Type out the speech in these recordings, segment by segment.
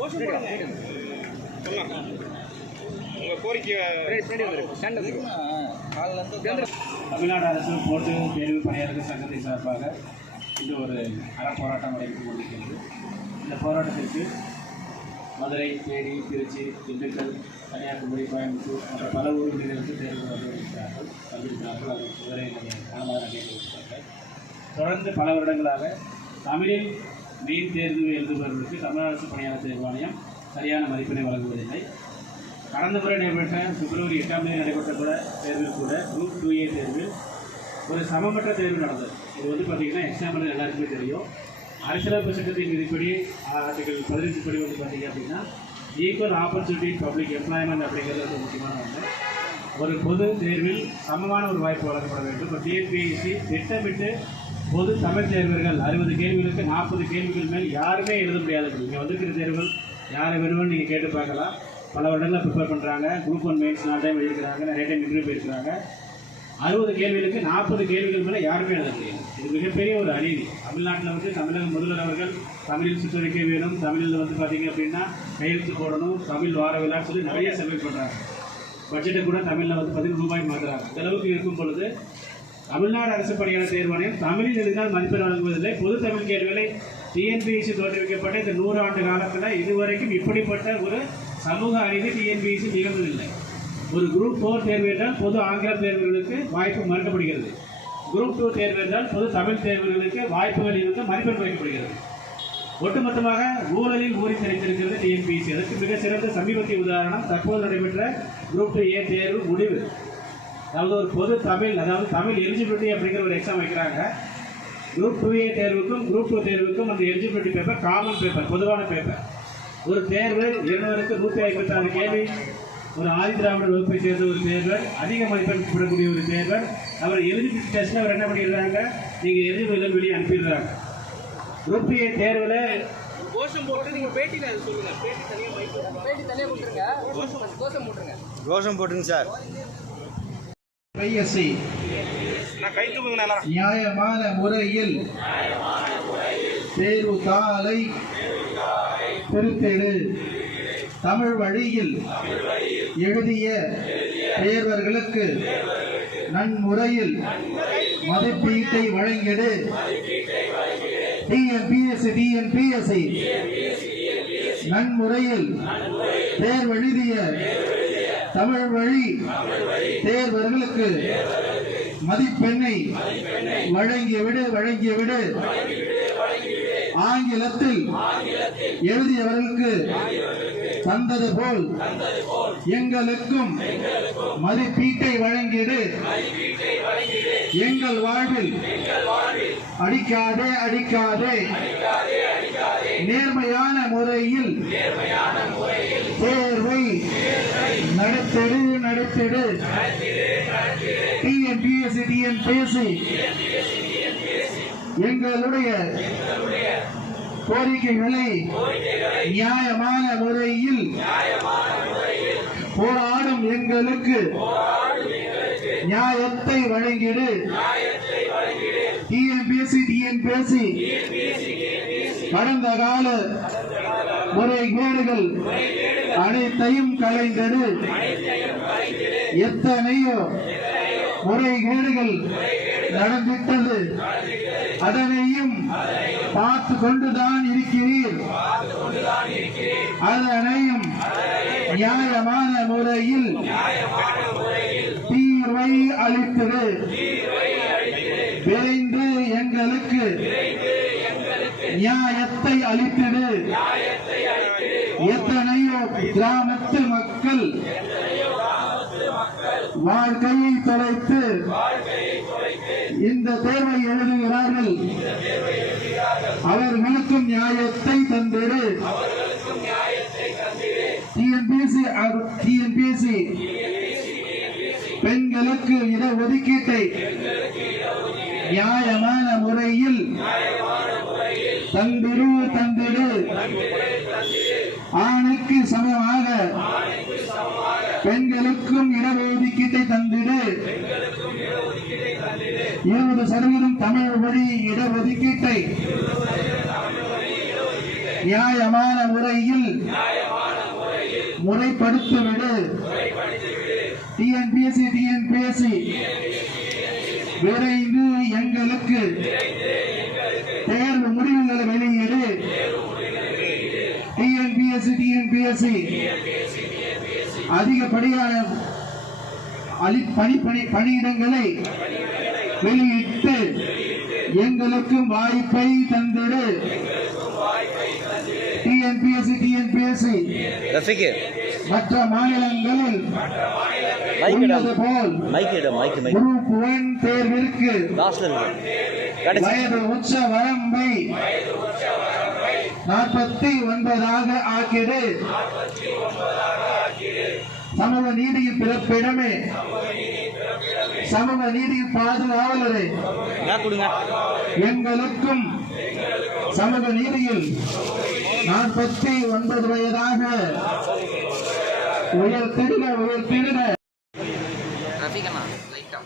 வந்துரு. stand தமிழ்நாடு அரசு போட்டு தேர்வு பணியாளர்கள் சங்கத்தின் சார்பாக இன்று ஒரு அறப்போராட்டம் நடைபெற்று கொண்டிருக்கிறது. இந்த போராட்டத்திற்கு மதுரை தேனி திருச்சி திண்டுக்கல் கன்னியாகுமரி கோயம்புத்தூர் மற்ற பல ஊர்களிலிருந்து தேர்வு வந்திருக்கிறார்கள். வந்திருக்கிறார்கள். அது மதுரை காலமாக நடைபெற்றிருக்கிறார்கள் தொடர்ந்து பல வருடங்களாக தமிழில் மெயின் தேர்வு எழுதுபவர்களுக்கு தமிழக அரசு பணியாளர் தேர்வாணையம் சரியான மதிப்பெண்ணை வழங்குவதில்லை. கடந்த முறை நடைபெற்ற பிப்ரவரி எட்டாம் தேதி நடைபெற்ற கூட தேர்வில் கூட குரூப் டூ ஏ தேர்வில் ஒரு சமமற்ற தேர்வு நடந்தது. இது வந்து பார்த்தீங்கன்னா எக்ஸாம்பிள் எல்லாருக்குமே தெரியும். அரசியலமைப்பு சட்டத்தின் விதிப்படி ஆர்டிகல் பதினெட்டு படி வந்து பார்த்தீங்க அப்படின்னா ஈக்குவல் ஆப்பர்ச்சுனிட்டி பப்ளிக் எம்ப்ளாய்மெண்ட் அப்படிங்கிறது முக்கியமான ஒன்று ஒரு பொது தேர்வில் சமமான ஒரு வாய்ப்பு வழங்கப்பட வேண்டும். இப்போ டிஎன்பிஎஸ்சி திட்டமிட்டு பொது தமிழ் தேர்வர்கள் அறுபது கேள்விகளுக்கு நாற்பது கேள்விகள் மேல் யாருமே எழுத முடியாது. நீங்கள் வந்திருக்கிற தேர்வுகள் யாரை வேணும்னு நீங்கள் கேட்டு பார்க்கலாம். பல வருடங்களில் ப்ரிப்பேர் பண்ணுறாங்க குரூப் ஒன் மெயின்ஸ் நாலு டைம் எழுதிக்கிறாங்க நிறைய டைம் இன்டர்வியூ போயிருக்கிறாங்க. அறுபது கேள்விகளுக்கு நாற்பது கேள்விகள் மேலே யாருமே எழுத முடியாது. இது மிகப்பெரிய ஒரு அநீதி. தமிழ்நாட்டில் வந்து தமிழக முதல்வர் அவர்கள் தமிழில் சுற்றறிக்கை வேணும். தமிழில் வந்து பார்த்திங்க அப்படின்னா கையெழுத்து போடணும். தமிழ் வார விழான்னு சொல்லி நிறைய செலவு பண்ணுறாங்க பட்ஜெட்டை கூட தமிழில் வந்து பதினெட்டு ரூபாய் மாற்றுறாங்க செலவுக்கு அளவுக்கு இருக்கும் பொழுது தமிழ்நாடு அரசு பணியாளர் தேர்வாணையம் தமிழில் இருந்தால் மதிப்பெண் வழங்குவதில்லை. பொது தமிழ் கேள்விகளை டிஎன்பிஎஸ்சி தோற்றுவிக்கப்பட்ட இந்த நூறு ஆண்டு காலத்தில் இதுவரைக்கும் இப்படிப்பட்ட ஒரு சமூக அறிவு டிஎன்பிஎஸ்சி நிகழ்வதில்லை. ஒரு குரூப் ஃபோர் தேர்வு என்றால் பொது ஆங்கில தேர்வுகளுக்கு வாய்ப்பு மறுக்கப்படுகிறது. குரூப் டூ தேர்வு என்றால் பொது தமிழ் தேர்வுகளுக்கு வாய்ப்புகள் இருந்து மதிப்பெண் குறைக்கப்படுகிறது ஒட்டுமொத்தமாக ஊழலில் ஊறி தெரிந்திருக்கிறது டிஎன்பிஎஸ்சி. அதற்கு மிக சிறந்த சமீபத்திய உதாரணம் தற்போது நடைபெற்ற குரூப் டூ ஏ தேர்வு முடிவு. அதாவது ஒரு பொது தமிழ் அதாவது தமிழ் எலிஜிபிலிட்டி அப்படிங்கிற ஒரு எக்ஸாம் வைக்கிறாங்க. குரூப் டூ ஏ தேர்வுக்கும் குரூப் டூ தேர்வுக்கும் அந்த எலிஜிபிலிட்டி பேப்பர் காமன் பேப்பர் பொதுவான பேப்பர் ஒரு தேர்வு இருநூறுக்கு நூற்றி ஐம்பத்தி ஆறு கேள்வி. ஒரு ஆதி திராவிடர் வகுப்பை சேர்ந்த ஒரு தேர்வர் அதிக மதிப்பெண் பெறக்கூடிய ஒரு தேர்வர் அவர் எலிஜிபிலிட்டி டெஸ்ட்டில் அவர் என்ன பண்ணிடுறாங்க? நீங்கள் எலிஜிபிள் வெளியே அனுப்பிடுறாங்க. குரூப் ஏ தேர்வில் கோஷம் போட்டு நீங்க பேட்டியில அது சொல்லுங்க. பேட்டி தனியா மைக் பேட்டி. தனியாக கொடுத்துருங்க. கோஷம். போட்டுருங்க. கோஷம் போட்டுங்க சார். ஐஎஸ்சி நியாயமான முறையில் தேர்வு தாளை திருத்தெடு தமிழ் வழியில் எழுதிய தேர்வர்களுக்கு நன்முறையில் மதிப்பீட்டை வழங்கிடு. டிஎன்பிஎஸ்சி டிஎன்பிஎஸ்சி நன்முறையில் தேர்வெழுதிய தமிழ் வழி. தேர்வர்களுக்கு மதிப்பெண்ணை வழங்கிவிடு வழங்கிவிடு ஆங்கிலத்தில் எழுதியவர்களுக்கு தந்தது போல் எங்களுக்கும் மதிப்பீட்டை வழங்கிடு. எங்கள் வாழ்வில் அடிக்காதே அடிக்காதே. நேர்மையான முறையில் தேர்வை நடத்திடு நடத்திடு. டிஎன்பிஎஸ்சி டிஎன்பிஎஸ்சி எங்களுடைய கோரிக்கைகளை நியாயமான முறையில் போராடும் எங்களுக்கு நியாயத்தை வழங்கிடு. TNPSC TNPSC. கடந்த கால முறைகேடுகள் அனைத்தையும் கலைந்தது எத்தனையோ முறைகேடுகள் நடந்துவிட்டது. அதனையும் பார்த்து கொண்டுதான் இருக்கிறீர். அதனையும் நியாயமான முறையில் தீர்வை அளித்தது விரைந்து எங்களுக்கு நியாயத்தை அளித்தது. எத்தனையோ கிராமத்து மக்கள் வாழ்க்கையை தொலைத்து இந்த தேர்வை எழுதுகிறார்கள். அவர்களுக்கும் நியாயத்தை தந்திரு. டிஎன்பிஎஸ்சி டிஎன்பிஎஸ்சி பெண்களுக்கு இட ஒதுக்கீட்டை நியாயமான முறையில் தந்திரு தந்திரு ஆணுக்கு சமமாக பெண்களுக்கும் இடஒதுக்கீட்டை தந்திடு. இருபது சதவீதம் தமிழ் மொழி இடஒதுக்கீட்டை நியாயமான முறையில் முறைப்படுத்த டிஎன்பிஎஸ்சி டிஎன்பிஎஸ்சி விரைந்து எங்களுக்கு தேர்வு முடிவுகளை வெளியிடு டிஎன்பிஎஸ்சி டிஎன்பிஎஸ்சி அதிகப்படியான அலி பணி பணி பணியிடங்களை வெளியிட்டு எங்களுக்கும் வாய்ப்பை தந்திடு. TNPSC TNPSC. மற்ற மாநிலங்களில் உள்ளது போல் குரூப் ஒன் தேர்விற்கு வயது உச்ச வரம்பை நாற்பத்தி ஒன்பதாக ஆக்கிடு. சமூக நீதியின் பிறப்பிடமே. சமூக நீதியின் பாதுகாவலரே. எங்களுக்கும் சமூக நீதியில் நாற்பத்தி ஒன்பது வயதாக உயர்த்திடுக உயர்த்திடுக. ரஃபிகண்ணா லைட்டா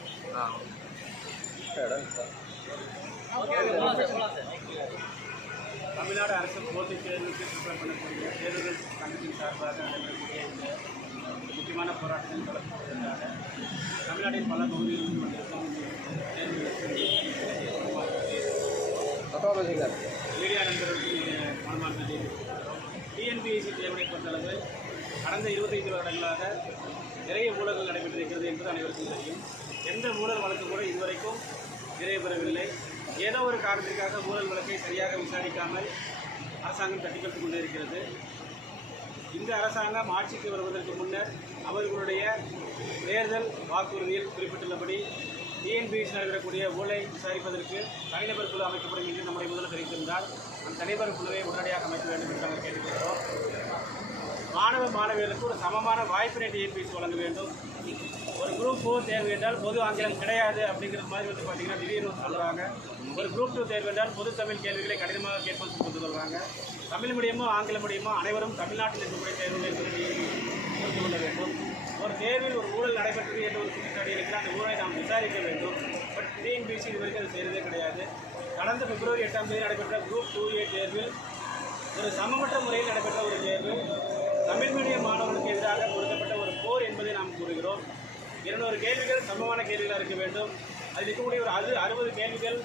தமிழ்நாடு அரசு போட்டித் தேர்வுக்கு ப்ரிப்பேர் பண்ணக்கூடிய தேர்வுகள் சங்கத்தின் சார்பாக நடைபெறக்கூடிய இந்த முக்கியமான போராட்டத்தில் கலந்துள்ளதாக தமிழ்நாட்டின் பல பகுதிகளிலும் வந்திருக்கும் மீடியா நண்பர்களுக்கு மனமார்ந்த டிஎன்பிஎஸ்சி தேவையை பொறுத்தளவு கடந்த இருபத்தைந்து வருடங்களாக நிறைய ஊழல்கள் நடைபெற்றிருக்கிறது என்பது அனைவருக்கும் தெரியும். எந்த ஊழல் வழக்கு கூட இதுவரைக்கும் நிறைய பெறவில்லை ஏதோ ஒரு காரணத்திற்காக ஊழல் வழக்கை சரியாக விசாரிக்காமல் அரசாங்கம் தட்டிக்கொண்டு கொண்டே இருக்கிறது. இந்த அரசாங்கம் ஆட்சிக்கு வருவதற்கு முன்னர் அவர்களுடைய தேர்தல் வாக்குறுதியில் குறிப்பிட்டுள்ளபடி டிஎன்பிஎஸ் நடைபெறக்கூடிய ஊழலை விசாரிப்பதற்கு தனிநபர் குழு அமைக்கப்படும் என்று நம்முடைய முதல்வர் தெரிவித்திருந்தால் அந்த தனிநபர் குழுவை உடனடியாக அமைக்க வேண்டும் என்று நாங்கள் கேட்டுக்கொள்கிறோம். மாணவ மாணவியர்களுக்கு ஒரு சமமான வாய்ப்பினை டிஎன்பிஎஸ் வழங்க வேண்டும். ஒரு குரூப் ஃபோர் தேர்வு என்றால் பொது ஆங்கிலம் கிடையாது அப்படிங்கிற மாதிரி வந்து பார்த்தீங்கன்னா திடீர்னு சொல்கிறாங்க ஒரு குரூப் டூ தேர்வு என்றால் பொது தமிழ் கேள்விகளை கடினமாக கேட்பது கொண்டு சொல்கிறாங்க தமிழ் மீடியமோ ஆங்கில மீடியமோ அனைவரும் தமிழ்நாட்டில் இருக்கக்கூடிய தேர்வுகள் என்பதை புரிந்து கொள்ள வேண்டும் ஒரு தேர்வில் ஒரு ஊழல் நடைபெற்றது என்ற ஒரு குற்றச்சாட்டு இருக்கிறார் அந்த ஊழலை நாம் விசாரிக்க வேண்டும். பட் டிஎன்பிசி இது வரைக்கும் அது செய்கிறதே கிடையாது. கடந்த பிப்ரவரி எட்டாம் தேதி நடைபெற்ற குரூப் டூ ஏ தேர்வில் ஒரு சமமற்ற முறையில் நடைபெற்ற ஒரு தேர்வு தமிழ் மீடியம் மாணவர்களுக்கு எதிராக கொடுக்கப்பட்ட ஒரு போர் என்பதை நாம் கூறுகிறோம். இருநூறு கேள்விகள் சமமான கேள்விகளாக இருக்க வேண்டும். அதில் இருக்கக்கூடிய ஒரு அது அறுபது கேள்விகள்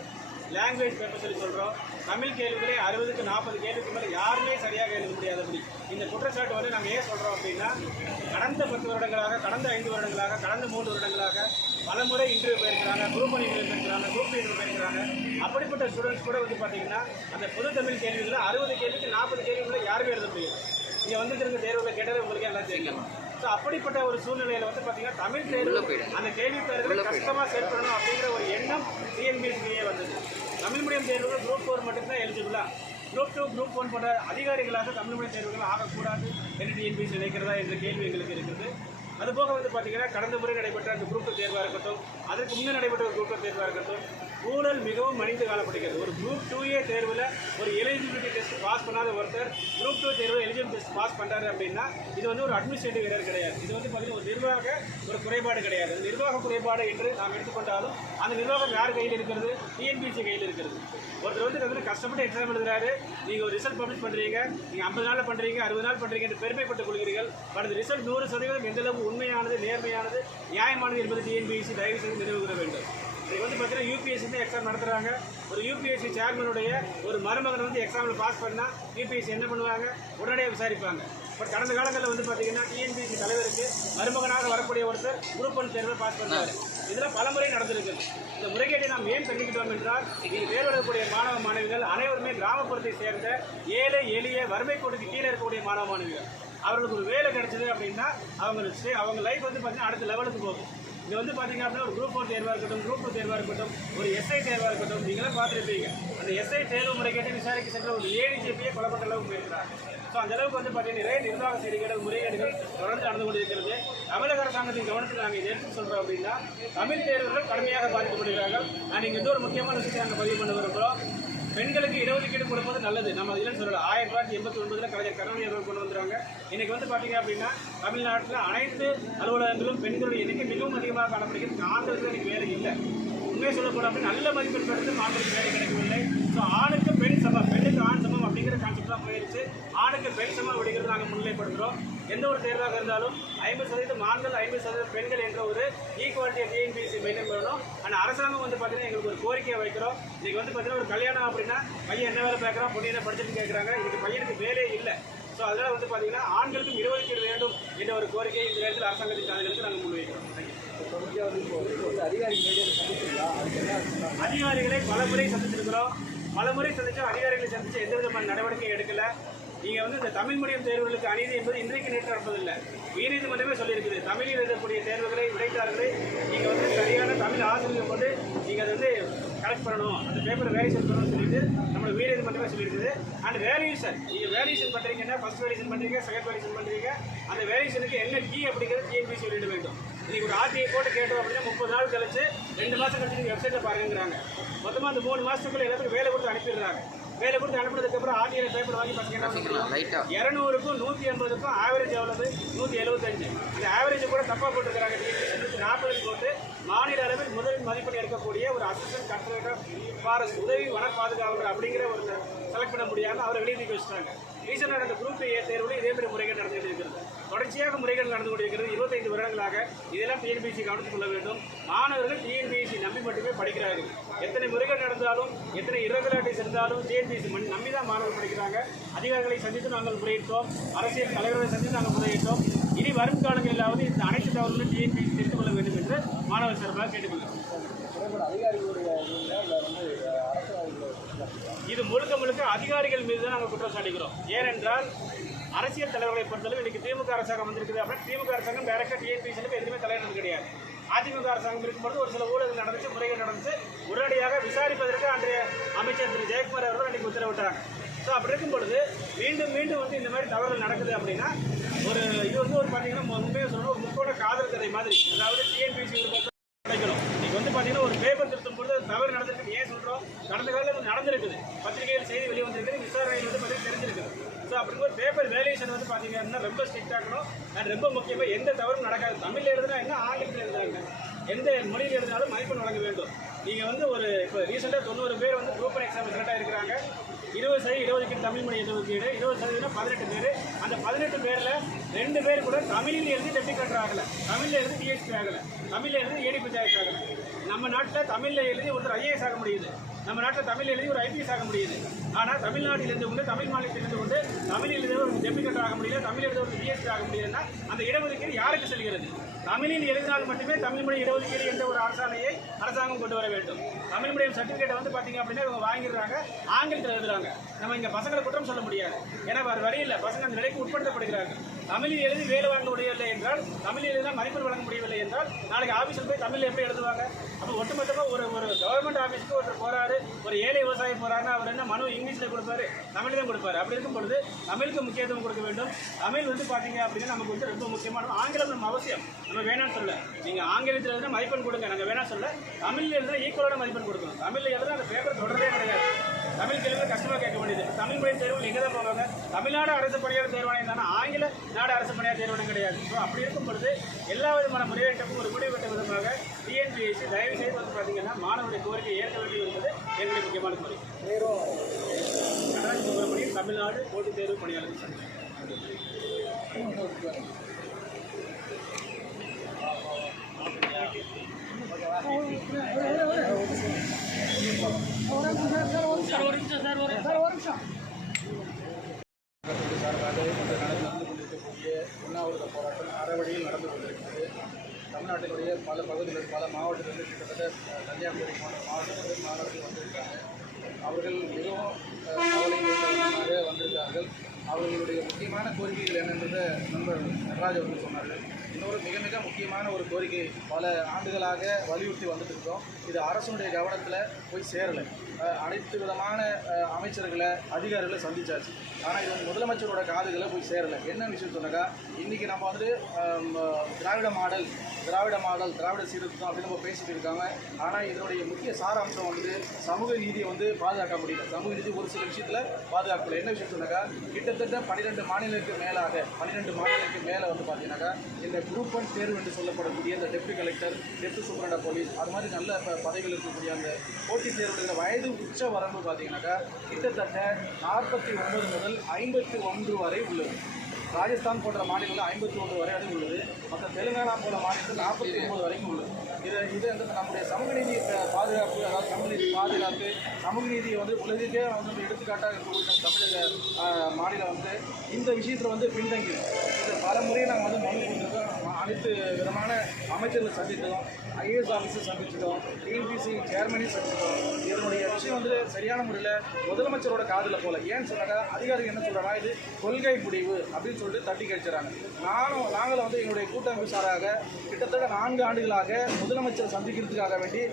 லாங்குவேஜ் பேப்பர் சொல்லி சொல்கிறோம் தமிழ் கேள்விகளே அறுபதுக்கு நாற்பது கேள்விக்கு மேலே யாருமே சரியாக எழுத முடியாதபடி. இந்த குற்றச்சாட்டு வந்து நாங்கள் ஏன் சொல்கிறோம் அப்படின்னா கடந்த பத்து வருடங்களாக கடந்த ஐந்து வருடங்களாக கடந்த மூன்று வருடங்களாக பல முறை இன்டர்வியூ போயிருக்கிறாங்க குரூப் இன்டர்வியூ போயிருக்கிறாங்க குரூப் இன்டர்வியூ போயிருக்கிறாங்க. அப்படிப்பட்ட ஸ்டூடெண்ட்ஸ் கூட வந்து பார்த்தீங்கன்னா அந்த பொது தமிழ் கேள்விகளில் அறுபது கேள்விக்கு நாற்பது கேள்விகளை யாருமே எழுத முடியும் இங்கே வந்து திரும்ப தேர்வுகளை கேட்டது உங்களுக்கு எல்லாம் தெரியும். ஸோ அப்படிப்பட்ட ஒரு சூழ்நிலையில் வந்து பார்த்தீங்கன்னா தமிழ் தேர்வு அந்த கேள்வி தேர்வுகளை கஷ்டமாக பண்ணணும் அப்படிங்கிற ஒரு எண்ணம் டிஎன்பிஎஸ்சியே வந்தது. தமிழ் மீடியம் தேர்வுகள் குரூப் ஃபோர் மட்டும்தான் எலிஜிபிளா குரூப் டூ குரூப் ஒன் போன்ற அதிகாரிகளாக தமிழ் மீடியம் தேர்வுகள் ஆகக்கூடாது என்று டிஎன்பிஎஸ்சி நினைக்கிறதா என்ற கேள்வி எங்களுக்கு இருக்குது. அதுபோக வந்து பார்த்தீங்கன்னா கடந்த முறை நடைபெற்ற அந்த குரூப் தேர்வாக இருக்கட்டும் அதற்கு முன்னே நடைபெற்ற ஒரு குரூப் தேர்வாக இருக்கட்டும் ஊழல் மிகவும் மனித காணப்படுகிறது ஒரு குரூப் டூ ஏ தேர்வில் ஒரு எலிஜிபிலிட்டி டெஸ்ட் பாஸ் பண்ணாத ஒருத்தர் குரூப் டூ தேர்வில் எலிஜிபிலிட்டி டெஸ்ட் பாஸ் பண்ணுறாரு அப்படின்னா இது வந்து ஒரு அட்மினிஸ்ட்ரேட்டிவ் எரர் கிடையாது. இது வந்து பார்த்தீங்கன்னா ஒரு நிர்வாக ஒரு குறைபாடு கிடையாது. நிர்வாக குறைபாடு என்று நாம் எடுத்துக்கொண்டாலும் அந்த நிர்வாகம் யார் கையில் இருக்கிறது? டிஎன்பிசி கையில் இருக்கிறது. ஒருத்தர் வந்து வந்து கஷ்டப்பட்டு எக்ஸாம் எழுதுறாரு. நீங்கள் ஒரு ரிசல்ட் பப்ளிஷ் பண்ணுறீங்க நீங்கள் ஐம்பது நாளில் பண்ணுறீங்க அறுபது நாள் பண்ணுறீங்க என்று பெருமைப்பட்டுக் கொள்கிறீர்கள். பட் அந்த ரிசல்ட் நூறு சதவீதம் எந்தளவு உண்மையானது நேர்மையானது நியாயமானது என்பது டிஎன்பிசி தயவு செய்து நினைவுகூர வேண்டும். இது வந்து பார்த்தீங்கன்னா யூபிஎஸ்சி தான் எக்ஸாம் நடத்துகிறாங்க ஒரு யூபிஎஸ்சி சேர்மனுடைய ஒரு மருமகன் வந்து எக்ஸாமில் பாஸ் பண்ணால் யூபிஎஸ்சி என்ன பண்ணுவாங்க? உடனடியாக விசாரிப்பாங்க. பட் கடந்த காலங்களில் வந்து பார்த்தீங்கன்னா டிஎன்பிஎஸ்சி தலைவருக்கு மருமகனாக வரக்கூடிய ஒருத்தர் குரூப் ஒன் தேர்வில் பாஸ் பண்ணார் இதெல்லாம் பல முறை நடந்திருக்கு. இந்த முறைகேட்டை நாம் ஏன் கண்டுபிடித்தோம் என்றால் இங்கு தேர்வெடுக்கக்கூடிய மாணவ மாணவிகள் அனைவருமே கிராமப்புறத்தை சேர்ந்த ஏழை எளிய வறுமை கோட்டுக்கு கீழே இருக்கக்கூடிய மாணவ மாணவிகள். அவர்களுக்கு ஒரு வேலை கிடைச்சது அப்படின்னா அவங்க அவங்க லைஃப் வந்து பார்த்தீங்கன்னா அடுத்த லெவலுக்கு போகும். இது வந்து பார்த்தீங்க அப்படின்னா ஒரு குரூப் ஃபோர் தேர்வாக இருக்கட்டும் குரூப் டூ தேர்வாக இருக்கட்டும் ஒரு எஸ்ஐ தேர்வாக இருக்கட்டும் நீங்களாம் பார்த்துருப்பீங்க. அந்த எஸ்ஐ தேர்வு முறை கேட்டு விசாரிக்க சென்ற ஒரு ஏடிஜிபியே கொல்லப்பட்ட அளவுக்கு போயிருக்கிறாங்க ஸோ அந்த அளவுக்கு வந்து பார்த்தீங்கன்னா நிறைய நிர்வாக சீர்கேடுகள் முறைகேடுகள் தொடர்ந்து நடந்து கொண்டிருக்கிறது. தமிழக அரசாங்கத்தின் கவனத்தில் நாங்கள் இதை எடுத்து சொல்கிறோம் அப்படின்னா தமிழ் தேர்வுகள் கடுமையாக பாதிக்கப்படுகிறார்கள். நான் இங்கே இன்னொரு முக்கியமான விஷயத்தை நாங்கள் பதிவு பண்ண விரும்புகிறோம் பெண்களுக்கு இடஒதுக்கீடு கொடுப்பது நல்லது. நம்ம இதில் சொல்லலாம் ஆயிரத்தி தொள்ளாயிரத்தி எண்பத்தி ஒன்பதுல கலைஞர் கருணாநிதி கொண்டு வந்துறாங்க இன்னைக்கு வந்து பாத்தீங்க அப்படின்னா தமிழ்நாட்டில் அனைத்து அலுவலகங்களும் பெண்களுடைய எண்ணிக்கை மிகவும் அதிகமாக காணப்படுகிறது. ஆண்களுக்கு இன்னைக்கு வேலை இல்லை. உண்மையை சொல்லக்கூடாது போனா நல்ல மதிப்பெண் பெற்று ஆண்களுக்கு வேலை கிடைக்கவில்லை. ஸோ ஆணுக்கு பெண் சமம். பெண்ணுக்கு ஆண் சமம் அப்படிங்கிற கான்செப்ட் போயிடுச்சு போயிருச்சு. ஆணுக்கு பெண் சமம் அப்படிங்கிறது நாங்கள் முன்னிலைப்படுத்துகிறோம் எந்த ஒரு தேர்வாக இருந்தாலும் ஐம்பது சதவீதம் ஆண்கள் ஐம்பது சதவீதம் பெண்கள் என்ற ஒரு ஈக்குவாலிட்டி மெயின்டைன் பண்ணணும். ஆனால் அரசாங்கம் வந்து பார்த்தீங்கன்னா எங்களுக்கு ஒரு கோரிக்கையை வைக்கிறோம். இன்றைக்கி வந்து பார்த்தீங்கன்னா ஒரு கல்யாணம் அப்படின்னா பையன் என்ன வேலை பார்க்குறான் பொண்ணு என்ன படிச்சுட்டு கேட்குறாங்க இன்னைக்கு பையனுக்கு வேலையே இல்லை. ஸோ அதனால் வந்து பார்த்தீங்கன்னா ஆண்களுக்கும் இடஒதுக்கீடு வேண்டும் என்ற ஒரு கோரிக்கை இந்த நேரத்தில் அரசாங்கத்தின் சாதனைகளுக்கு நாங்கள் முன்வைக்கிறோம். Thank அதிகாரிகளை பல முறை சந்திச்சிருக்கிறோம். பல முறை சந்திச்சு அதிகாரிகளை சந்திச்சு எந்த விதமான நடவடிக்கையும் எடுக்கல. நீங்கள் வந்து இந்த தமிழ் மீடியம் தேர்வுகளுக்கு அநீதி என்பது இன்றைக்கு நேற்று நடப்பதில்லை உயர்நீதிமன்றமே சொல்லியிருக்குது. தமிழில் எழுதக்கூடிய தேர்வுகளை விடைத்தாள்களை நீங்கள் வந்து சரியான தமிழ் ஆசிரியர் கொண்டு நீங்கள் அதை வந்து கலெக்ட் பண்ணணும். அந்த பேப்பரை வேல்யூஷன் பண்ணணும்னு சொல்லிட்டு நம்ம உயர்நீதிமன்றமே சொல்லியிருக்குது. அண்ட் வேல்யூஷன் நீங்கள் வேல்யூஷன் பண்ணுறீங்கன்னா ஃபர்ஸ்ட் வேல்யூஷன் பண்ணுறீங்க செகண்ட் வேல்யூஷன் பண்ணுறீங்க அந்த வேல்யூஷனுக்கு என்ன கீ அப்படிங்கிறது டிஎன்பி சொல்லிட வேண்டும். இன்னைக்கு ஒரு ஆர்டிஐ போட்டு கேட்டோம் அப்படின்னா முப்பது நாள் கழிச்சு ரெண்டு மாதம் கழிச்சு நீங்கள் வெப்சைட்டை பாருங்கிறாங்க மொத்தமாக அந்த மூணு மாதத்துக்குள்ளே எல்லாத்துக்கும் வேலை கொடுத்து அனுப்பிடுறாங்க. வேலை கொடுத்து அனுப்புனதுக்கு அப்புறம் ஆர்டிஐ பேப்பர் வாங்கி லைட்டா இரநூறுக்கும் நூற்றி எண்பதுக்கும் ஆவரேஜ் எவ்வளவு? நூற்றி எழுபத்தஞ்சு அந்த ஆவரேஜ் கூட தப்பாக போட்டிருக்கிறாங்க. நூற்றி நாற்பது போட்டு மாநில அளவில் முதல் மதிப்பெண் எடுக்கக்கூடிய ஒரு அசிஸ்டன்ட் கன்சல்டன்ட் ஃபாரஸ்ட் உதவி வன பாதுகாவலர் அப்படிங்கிற ஒரு செலக்ட் பண்ண முடியாமல் அவரை வெளியே வச்சுட்டாங்க. ரீசெண்டாக நடந்த குரூப் ஏ தேர்வில் இதே மாதிரி முறைகள் நடந்துகிட்டு இருக்கிறது. தொடர்ச்சியாக முறைகள் நடந்து கொண்டிருக்கிறது இருபத்தைந்து வருடங்களாக. இதெல்லாம் டிஎன்பிசி கவனித்துக் கொள்ள வேண்டும். மாணவர்கள் டிஎன்பிசி நம்பி மட்டுமே படிக்கிறார்கள். எத்தனை முறைகள் நடந்தாலும் எத்தனை irregularities இருந்தாலும் டிஎன்பிசி நம்பி தான் மாணவர்கள் படிக்கிறாங்க. அதிகாரிகளை சந்தித்து நாங்கள் முறையிட்டோம். அரசியல் தலைவர்களை சந்தித்து நாங்கள் முறையிட்டோம். இனி வரும் காலங்களிலாவது இந்த அனைத்து தவறுகளும் டிஎன்பிசி தெரிந்து கொள்ள வேண்டும் என்று மாணவர் சார்பாக கேட்டுக்கொள்கிறோம். இது முழுக்க முழுக்க அதிகாரிகள் மீது தான் நாங்கள் குற்றம் சாட்டுகிறோம். ஏனென்றால் அரசியல் தலைவர்களை பொறுத்தளவு இன்னைக்கு திமுக அரசாங்கம் வந்திருக்குது அப்படின்னா திமுக அரசாங்கம் டைரக்டாக டிஎன்பிசிலுக்கு எதுவுமே தலையிடுறது கிடையாது. அதிமுக அரசாங்கம் இருக்கும்போது ஒரு சில ஊழல் நடந்துச்சு முறைகள் நடந்துச்சு. உடனடியாக விசாரிப்பதற்கு அன்றைய அமைச்சர் திரு. ஜெயக்குமார் அவர்கள் அன்றைக்கு உத்தரவிட்டாங்க. ஸோ அப்படி இருக்கும் பொழுது மீண்டும் மீண்டும் வந்து இந்த மாதிரி தவறுகள் நடக்குது அப்படின்னா ஒரு இது வந்து ஒரு பார்த்தீங்கன்னா உண்மையாக சொல்லணும் ஒரு முக்கோண காதல் கதை மாதிரி. அதாவது டிஎன்பிசி ஒரு பக்கம் கிடைக்கணும். இன்னைக்கு வந்து பார்த்தீங்கன்னா ஒரு பேப்பர் திருத்தும் பொழுது தவறு நடந்திருக்கு ஏன் சொல்கிறோம் கடந்த காலத்தில் நடந்திருக்குது. பத்திரிகையில் செய்தி வெளியே வந்திருக்குது விசாரணையில் வந்து பார்த்தீங்கன்னா தெரிஞ்சிருக்குது ஸோ அப்படிங்கும்போது பேப்பர் வேலியேஷன் வந்து பார்த்தீங்கன்னா ரொம்ப ஸ்ட்ரிக்ட் ஆகணும் அண்ட் ரொம்ப முக்கியமாக எந்த தவறும் நடக்காது. தமிழில் எழுதுனா என்ன ஆங்கிலத்தில் எழுதுறாங்க? எந்த மொழியில் எழுதினாலும் மதிப்பெண் வழங்க வேண்டும். நீங்கள் வந்து ஒரு இப்போ ரீசெண்டாக தொண்ணூறு பேர் வந்து குரூப் எக்ஸாம் கரெக்டாக இருக்கிறாங்க இருபது சதவீதம் இருபதுக்கு தமிழ் மொழி இடஒதுக்கீடு இருபது சதவீதம் பதினெட்டு பேர். அந்த பதினெட்டு பேரில் ரெண்டு பேர் கூட தமிழில் எழுதி டெப்டி கட்டர் ஆகலை. தமிழில் எழுதி டிஎஸ்பி ஆகலை. தமிழில் எழுதி ஏடி ஆகலை. நம்ம நாட்டில் தமிழில் எழுதி ஒருத்தர் ஐஏஎஸ் ஆக முடியுது. நம்ம நாட்டில் தமிழ் எழுதி ஒரு ஐபிஎஸ் ஆக முடியுது. ஆனால் தமிழ்நாட்டில் இருந்து கொண்டு தமிழ் மாநிலத்தில் இருந்து கொண்டு தமிழ் எழுத ஒரு டெப்டி ஆக முடியல தமிழ் எழுத ஒரு பிஎஸ்சி ஆக முடியலன்னா அந்த இடஒதுக்கீடு யாருக்கு செல்கிறது? தமிழில் எழுதினால் மட்டுமே தமிழ் மொழி இடஒதுக்கீடு என்ற ஒரு அரசாணையை அரசாங்கம் கொண்டு வர வேண்டும். தமிழ் மீடியம் சர்டிஃபிகேட்டை வந்து பார்த்தீங்க அப்படின்னா இவங்க வாங்கிடுறாங்க ஆங்கிலத்தில் எழுதுறாங்க. நம்ம இங்கே பசங்களை குற்றம் சொல்ல முடியாது. ஏன்னா வேறு வழியில் இல்லை. பசங்க அந்த நிலைக்கு உட்படுத்தப்படுகிறார்கள் தமிழில் எழுதி வேலை வாங்க முடியவில்லை என்றால் தமிழில் எழுதினா மதிப்பெண் வழங்க முடியவில்லை என்றால் நாளைக்கு ஆஃபீஸில் போய் தமிழில் எப்படி எழுதுவாங்க? அப்போ ஒட்டுமொத்தமாக ஒரு ஒரு கவர்மெண்ட் ஆஃபீஸ்க்கு ஒருத்தர் போறாரு ஒரு ஏழை விவசாயி போகிறாருன்னா அவர் என்ன மனு இங்கிலீஷில் கொடுப்பாரு? தமிழ் தான் கொடுப்பாரு. அப்படி இருக்கும் பொழுது தமிழுக்கு முக்கியத்துவம் கொடுக்க வேண்டும். தமிழ் வந்து பார்த்தீங்க அப்படின்னா நமக்கு வந்து ரொம்ப முக்கியமான ஆங்கிலம் நம்ம அவசியம். நம்ம வேணாம்னு சொல்ல. நீங்கள் ஆங்கிலத்தில் எழுதினா மதிப்பெண் கொடுங்க. நாங்கள் வேணாம் சொல்ல. தமிழில் எழுதினா ஈக்குவலான மதிப்பெண் கொடுக்கணும். தமிழில் எழுதினா அந்த பேப்பர் தொடரவே கிடையாது. தமிழ் கேள்வி கஷ்டமாக கேட்க வேண்டியது. தமிழ் மொழி தேர்வு எங்கே தான் போவாங்க? தமிழ்நாடு அரசு பணியாளர் தேர்வாணையம் தானே? ஆங்கில நாடு அரசு பணியாளர் தேர்வாணையம் கிடையாது. ஸோ அப்படி இருக்கும் பொழுது எல்லா விதமான முறையீட்டுக்கும் ஒரு முடிவு கட்ட விதமாக டிஎன்பிஎஸ்சி தயவு செய்து வந்து பார்த்தீங்கன்னா மாணவருடைய கோரிக்கை ஏற்க வேண்டும் என்பது என்னுடைய முக்கியமான கோரிக்கை. நடராஜ் தமிழ்நாடு போட்டித் தேர்வு பணியாளர் சங்கம் சார்பாக இன்று நடந்து நடந்து கொண்டிருக்கக்கூடிய உண்ணாவிரத போராட்டம் அறவழியில் நடந்து கொண்டிருக்கிறது தமிழ்நாட்டினுடைய பல பகுதிகளில் பல மாவட்டங்களில் கிட்டத்தட்ட அஹ், கன்னியாகுமரி போன்ற மாவட்டங்களில் மாணவர்கள் வந்திருக்காங்க அவர்கள் மிகவும் அஹ், கவலை வந்திருக்கார்கள் அவர்களுடைய முக்கியமான கோரிக்கைகள் என்னன்றதை நண்பர் நடராஜ் அவர்கள் சொன்னார்கள். இன்னொரு மிக மிக முக்கியமான ஒரு கோரிக்கை பல ஆண்டுகளாக வலியுறுத்தி வந்துட்டு இருக்கோம். இது அரசுடைய கவனத்தில் போய் சேரலை. அனைத்து விதமான அமைச்சர்களை அதிகாரிகளை சந்திச்சாச்சு. ஆனால் இது வந்து முதலமைச்சரோட காதுகளை போய் சேரலை. என்ன விஷயம் சொன்னாக்கா இன்றைக்கி நம்ம வந்துட்டு திராவிட மாடல் திராவிட மாடல் திராவிட சீர்திருத்தம் அப்படின்னு நம்ம பேசிட்டு இருக்காங்க. ஆனால் இதனுடைய முக்கிய சாராம்சம் வந்து சமூக நீதியை வந்து பாதுகாக்க முடியல. சமூக நீதி ஒரு சில விஷயத்தில் பாதுகாக்கல. என்ன விஷயம் சொன்னாக்கா கிட்டத்தட்ட பன்னிரெண்டு மாநிலங்களுக்கு மேலாக பன்னிரெண்டு மாநிலங்களுக்கு மேலே வந்து பார்த்தீங்கன்னாக்கா இந்த குரூப் ஒன் தேர்வு என்று சொல்லப்படக்கூடிய இந்த deputy collector deputy superintendent police அது மாதிரி நல்ல பதவிகள் இருக்கக்கூடிய அந்த போட்டி தேர்வுல வயது உச்ச வரம்பு பார்த்தீங்கன்னாக்கா கிட்டத்தட்ட நாற்பத்தி ஒன்பது முதல் ஐம்பத்தி ஒன்று வரை உள்ளது. ராஜஸ்தான் போன்ற மாநிலங்கள் ஐம்பத்தி ஒன்று வரை அது உள்ளது. மற்ற தெலுங்கானா போல மாநிலத்தில் நாற்பத்தி ஒன்பது வரைக்கும் உள்ளது. இது இது வந்து நம்முடைய சமூக நீதி பாதுகாப்பு அதாவது சமூக நீதி பாதுகாப்பு சமூக நீதியை வந்து உலகத்துக்கே வந்து எடுத்துக்காட்டாக இருக்கக்கூடிய தமிழக மாநிலம் வந்து இந்த விஷயத்தில் வந்து பின்தங்கி பல முறை நாங்கள் வந்து மனு கொடுத்துருக்கோம் அனைத்து விதமான அமைச்சர்களை சந்தித்தோம் ஐஏஎஸ் ஆஃபீஸர் சந்திச்சிட்டோம் டிஎன்பிசி சேர்மனையும் சந்திச்சிட்டோம் இதனுடைய விஷயம் வந்து சரியான முறையில் முதலமைச்சரோட காதில் போல. ஏன்னு சொன்னாக்கா அதிகாரிகள் என்ன சொல்கிறாங்க இது கொள்கை முடிவு அப்படின்னு சொல்லிட்டு தட்டி கழிச்சுறாங்க நானும் நாங்களும் வந்து எங்களுடைய கூட்டமைப்பு சாராக கிட்டத்தட்ட நான்கு ஆண்டுகளாக முதலமைச்சரை சந்திக்கிறதுக்காக வேண்டி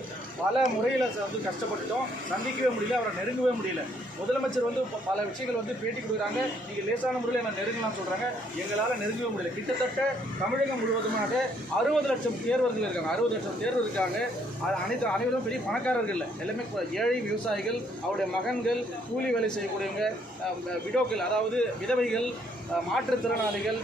பல முறையில் வந்து கஷ்டப்பட்டுட்டோம். சந்திக்கவே முடியல அவரை நெருங்கவே முடியல. முதலமைச்சர் வந்து பல விஷயங்கள் வந்து பேட்டி கொடுக்குறாங்க நீங்கள் லேசான முறையில் என்ன நெருங்கலாம் சொல்கிறாங்க எங்களால் நெருங்கவே முடியல. கிட்டத்தட்ட தமிழகம் முழுவதுமாக அறுபது லட்சம் தேர்வர்கள் இருக்காங்க. அறுபது லட்சம் தேர்வு இருக்காங்க. அது அனைத்து அனைவரும் பெரிய பணக்காரர்கள் இல்லை. எல்லாமே ஏழை விவசாயிகள் அவருடைய மகன்கள் கூலி வேலை செய்யக்கூடியவங்க விடோக்கள் அதாவது விதவைகள் மாற்றுத்திறனாளிகள்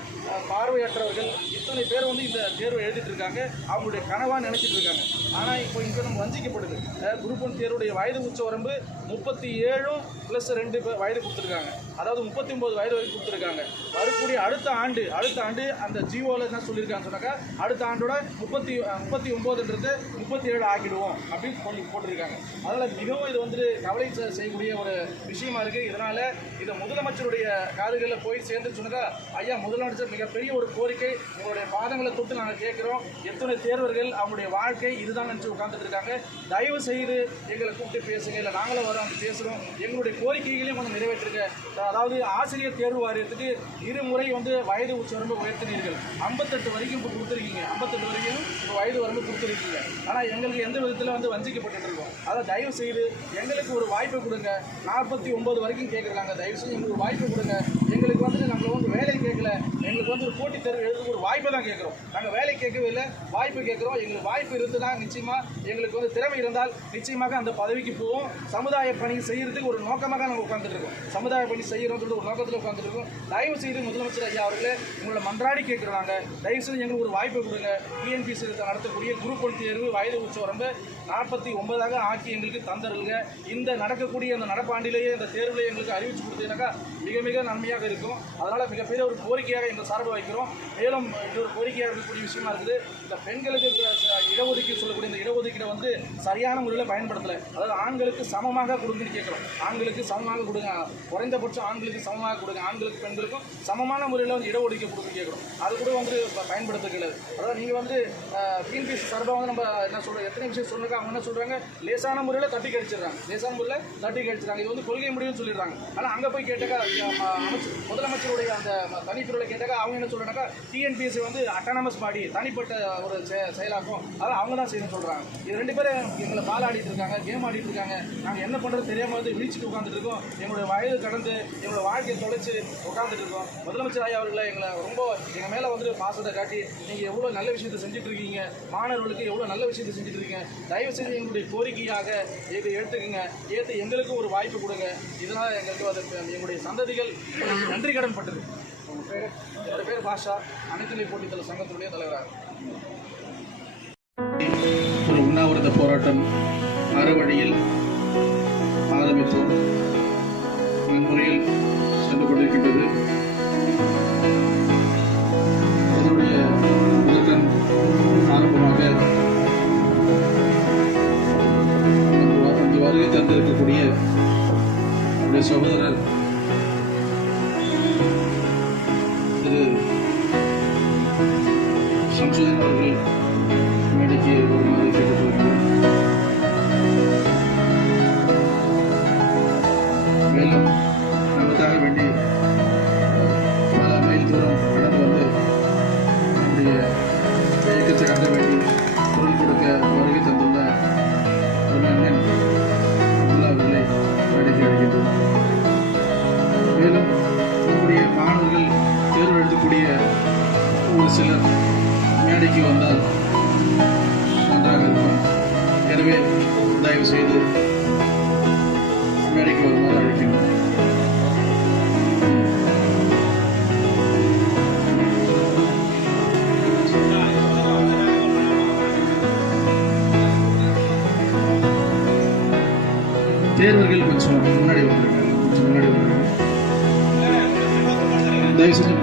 பார்வையற்றவர்கள் இத்தனை பேர் வந்து இந்த தேர்வை எழுதிட்டு இருக்காங்க. அவங்களுடைய கனவாக நினைச்சிட்டு இருக்காங்க. ஆனால் இப்போ இங்கே நம்ம வஞ்சிக்கப்படுது. குரூப் ஒன் தேர்வுடைய வயது உச்ச வரம்பு முப்பத்தி ஏழும் ப்ளஸ் ரெண்டு பேர் வயது கொடுத்துருக்காங்க. அதாவது முப்பத்தி ஒன்பது வயது வரைக்கும் கொடுத்துருக்காங்க. வரக்கூடிய அடுத்த ஆண்டு அடுத்த ஆண்டு அந்த ஜியோவில் என்ன சொல்லியிருக்காங்க? சொன்னாக்கா அடுத்த ஆண்டோட முப்பத்தி முப்பத்தி ஒம்போதுன்றது முப்பத்தி ஏழு ஆக்கிடுவோம் அப்படின்னு சொல்லி போட்டிருக்காங்க. அதனால் மிகவும் இது வந்து கவலை செ- செய்யக்கூடிய ஒரு விஷயமா இருக்குது இதனால் இதை முதலமைச்சருடைய காதுகளில் போய் சேர்ந்து சொன்னாக்கா ஐயா முதலமைச்சர் மிகப்பெரிய ஒரு கோரிக்கை உங்களுடைய பாதங்களை தொட்டு நாங்கள் கேட்குறோம். எத்தனை தேர்வர்கள் அவங்களுடைய வாழ்க்கை இதுதான் நினச்சி உட்காந்துட்டு இருக்காங்க. தயவு செய்து எங்களை கூப்பிட்டு பேசுங்க. இல்லை நாங்களும் வரோம் பேசுகிறோம் எங்களுடைய கோரிக்கைகளையும் கொஞ்சம் நிறைவேற்றிருக்க அதாவது ஆசிரியர் தேர்வு வாரியத்துக்கு இருமுறை வந்து வயது உச்சவரம்பு உயர்த்தினீர்கள். ஐம்பத்தெட்டு வரைக்கும் இப்போ கொடுத்துருக்கீங்க. ஐம்பத்தெட்டு வரைக்கும் இப்போ வயது வரம்பு கொடுத்துருக்கீங்க. ஆனால் எங்களுக்கு எந்த விதத்தில் வந்து வஞ்சிக்கப்பட்டு இருக்கோம்? அதை தயவு செய்து எங்களுக்கு ஒரு வாய்ப்பு கொடுங்க. நாற்பத்தி ஒம்பது வரைக்கும் கேட்குறாங்க தயவு செய்து எங்களுக்கு ஒரு வாய்ப்பு கொடுங்க. எங்களுக்கு வந்து நாங்கள் வந்து வேலை கேட்கல எங்களுக்கு வந்து ஒரு போட்டித் தேர்வு எழுதுக்கு ஒரு வாய்ப்பை தான் கேட்குறோம் நாங்கள் வேலை கேட்கவே இல்லை. வாய்ப்பு கேட்குறோம் எங்களுக்கு வாய்ப்பு இருந்ததுன்னா நிச்சயமாக எங்களுக்கு வந்து திறமை இருந்தால் நிச்சயமாக அந்த பதவிக்கு போவோம். சமுதாய பணி செய்கிறதுக்கு ஒரு நோக்கமாக நாங்கள் உட்காந்துட்டு இருக்கோம். சமுதாய பணி செய்கிறோம் ஒரு நோக்கத்தில் உட்காந்துட்டு இருக்கோம். தயவு செய்து முதலமைச்சர் ஐயா அவர்களே உங்களை மன்றாடி கேட்குறாங்க தயவு செய்து எங்களுக்கு ஒரு வாய்ப்பு கொடுங்க. டிஎன்பிசி நடத்தக்கூடிய குரூப் ஒன் தேர்வு வயது உச்ச வரம்பு நாற்பத்தி ஒன்பதாக ஆக்கி எங்களுக்கு தந்தருங்க இந்த நடக்கக்கூடிய அந்த நடப்பாண்டிலேயே இந்த தேர்வில் எங்களுக்கு அறிவிச்சு கொடுத்தீங்கன்னாக்கா மிக மிக நன்மையாக இருக்கும். அதனால் மிகப்பெரிய ஒரு கோரிக்கையாக எங்கள் சார்பு வைக்கிறோம். மேலும் இது ஒரு கோரிக்கையாக இருக்கக்கூடிய விஷயமா இருக்குது. இந்த பெண்களுக்கு இடஒதுக்கீடு சொல்லக்கூடிய இந்த இடஒதுக்கீடை வந்து சரியான முறையில் பயன்படுத்தலை. அதாவது ஆண்களுக்கு சமமாக கொடுங்கன்னு கேட்குறோம். ஆண்களுக்கு சமமாக கொடுங்க. குறைந்தபட்சம் ஆண்களுக்கு சமமாக கொடுங்க. ஆண்களுக்கு பெண்களுக்கும் சமமான முறையில் வந்து இடஒதுக்கீடு கொடுங்க கேட்குறோம். அது கூட வந்து பயன்படுத்த பயன்படுத்தக்கூடாது அதாவது நீங்கள் வந்து டிஎன்பிஎஸ்சி சார்பாக வந்து நம்ம என்ன சொல்கிறோம் எத்தனை விஷயம் சொல்லுங்க அவங்க என்ன சொல்கிறாங்க லேசான முறையில் தட்டி கழிச்சிடுறாங்க லேசான முறையில் தட்டி கழிச்சிடுறாங்க இது வந்து கொள்கை முடியும்னு சொல்லிடுறாங்க. ஆனால் அங்கே போய் கேட்டாக்கா அமைச்சர் முதலமைச்சருடைய அந்த தனித்துறையில் கேட்டாக்கா அவங்க என்ன சொல்கிறாங்க டிஎன்பிஎஸ்சி வந்து அட்டானமஸ் பாடி தனிப்பட்ட ஒரு செ- செயலாக்கும். அதை அவங்க தான் செய்யணும்னு சொல்கிறாங்க இது ரெண்டு பேரும் எங்களை பால் ஆடிட்டு இருக்காங்க கேம் ஆடிட்டு இருக்காங்க. நாங்கள் என்ன பண்ணுறது தெரியாமல் வந்து விழிச்சுட்டு உட்காந்துட்டு இருக்கோம். எங்களுடைய வயது கடந்து எங்களோட வாழ்க்கையை தொலைச்சு உட்காந்துட்டு இருக்கோம். முதலமைச்சர் ஐயா அவர்களை எங்களை ரொம்ப எங்கள் மேலே வந்து பாசத்தை காட்டி நீங்கள் எவ்வளோ நல்ல விஷயத்தை செஞ்சுட்டு இருக்கீங்க மாணவர்களுக்கு எவ்வளோ நல்ல விஷயத்தை செஞ்சுட்டு இருக்கீங்க தயவு செய்து எங்களுடைய கோரிக்கையாக இதை எடுத்துக்கங்க. ஏற்று எங்களுக்கும் ஒரு வாய்ப்பு கொடுங்க. இதனால் எங்களுக்கு அது எங்களுடைய சந்ததிகள் நன்றி கடன் பட்டது. உங்கள் பேர்? என்னோட பேர் பாஷா. அனைத்துலை போட்டித்தல சங்கத்தினுடைய தலைவராக. ஒரு உண்ணாவிரத போராட்டம் அறவழியில் ஆரம்பித்தோம். முறையில் சென்று கொண்டிருக்கின்றது. இங்கு வருகை சகோதரர் திரு சம்சுதன் அவர்கள் மேடைக்கு ஒரு முன்னாடி வந்துருங்க கொஞ்சம் முன்னாடி வந்துருங்க தயவு செஞ்சு முன்னாடி வந்துருங்க